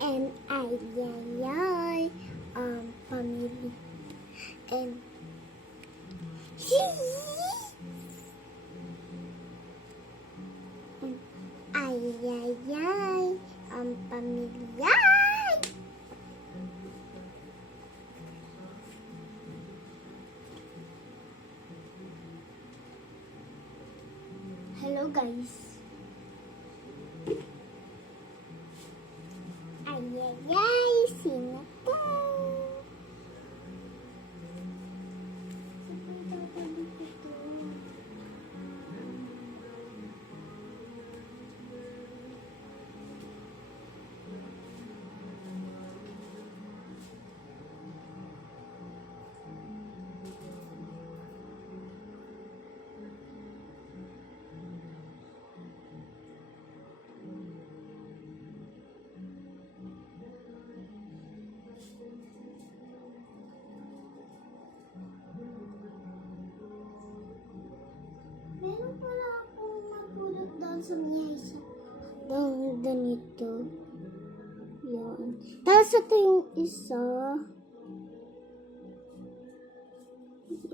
and ay, family, and pamilya. Hello guys. Sino to? Meron pala akong napulot doon sa miyasa. Doon ito. Yan. Tapos ito yung isa.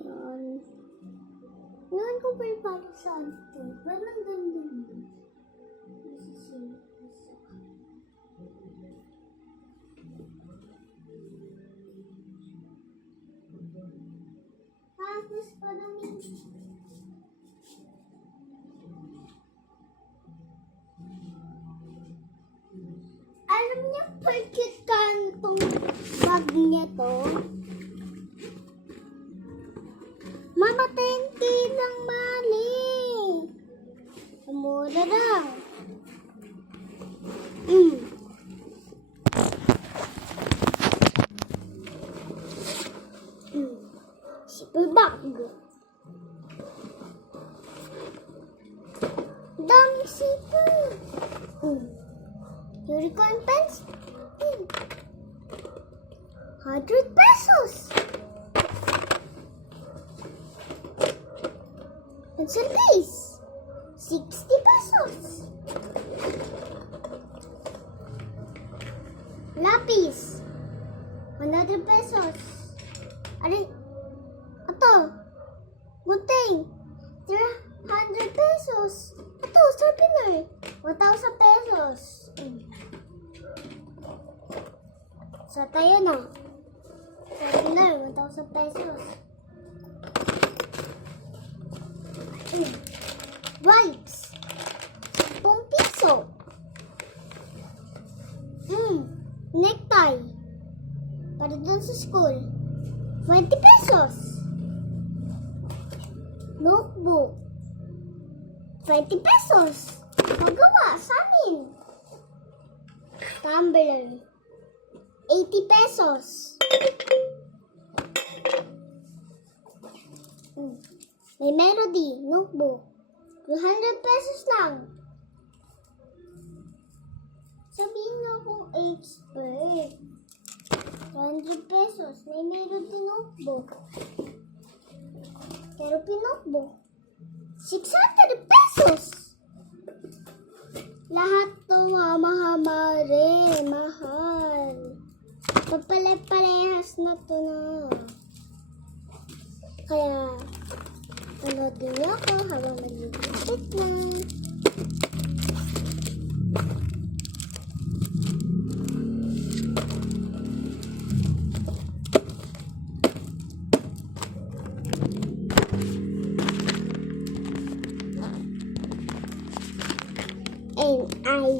Yan. Yan ko pa yung parang saan ito. Parang ganda mo. Tapos parang alam niyo porkit kantong bag niya to? Mama, 10K lang mali. Mura lang. Super bag. Dami super. Unicorn pens? 100 pesos. Pencil case? 60 pesos. Lapis? 100 pesos. Aray, ito. Gunting. 100 pesos. Ito, sharpener. 1,000 pesos. So, tayo na. Sharpener, 1,000 pesos. Wipes. 10 piso. Necktie. Para dun sa school. 20 pesos. Notebook. 20 pesos. Pagawa sa amin. Tumbler. 80 pesos. May Melody. Notebook. 200 pesos lang. Sabihin na akong expert. 200 pesos. May Melody notebook. Therapy notebook. 600 pesos. Lahat to mahamare. Mahal. Pagpare-parehas na to na. Kaya, panoodin niyo ako habang nag-ibig na.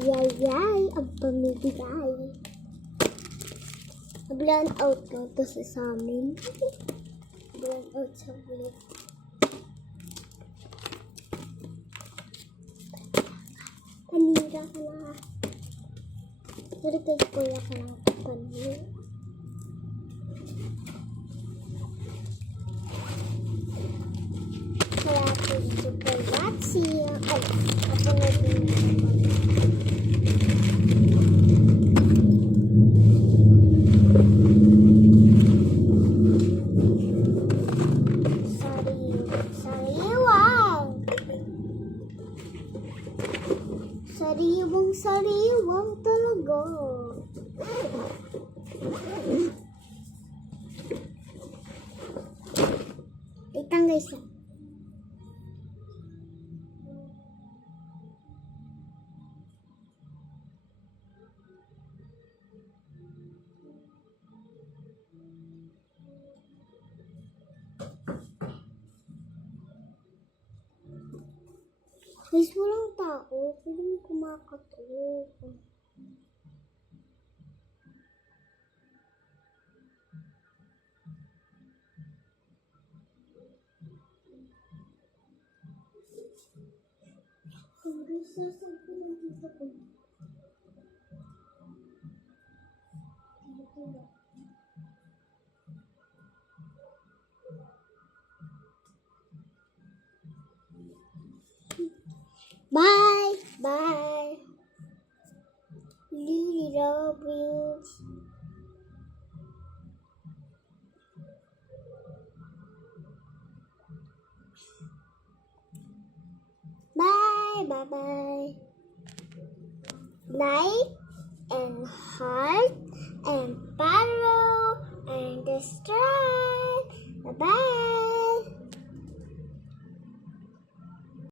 And ang pamibigay. Nablan out na ito sa amin. Nablan out sa vlog. Panira ka na. Sorry kay kuya ka na panira. Kaya thank you for watching. Ay, ako na din. Sariwang sariwa. talaga. Itang guys. Guys, walang tao. Pwede may kumakatok. Guys, sasal ko lang dito ko. Bye! Bye! Little wings. Bye! Bye-bye. Like and heart and follow and destroy.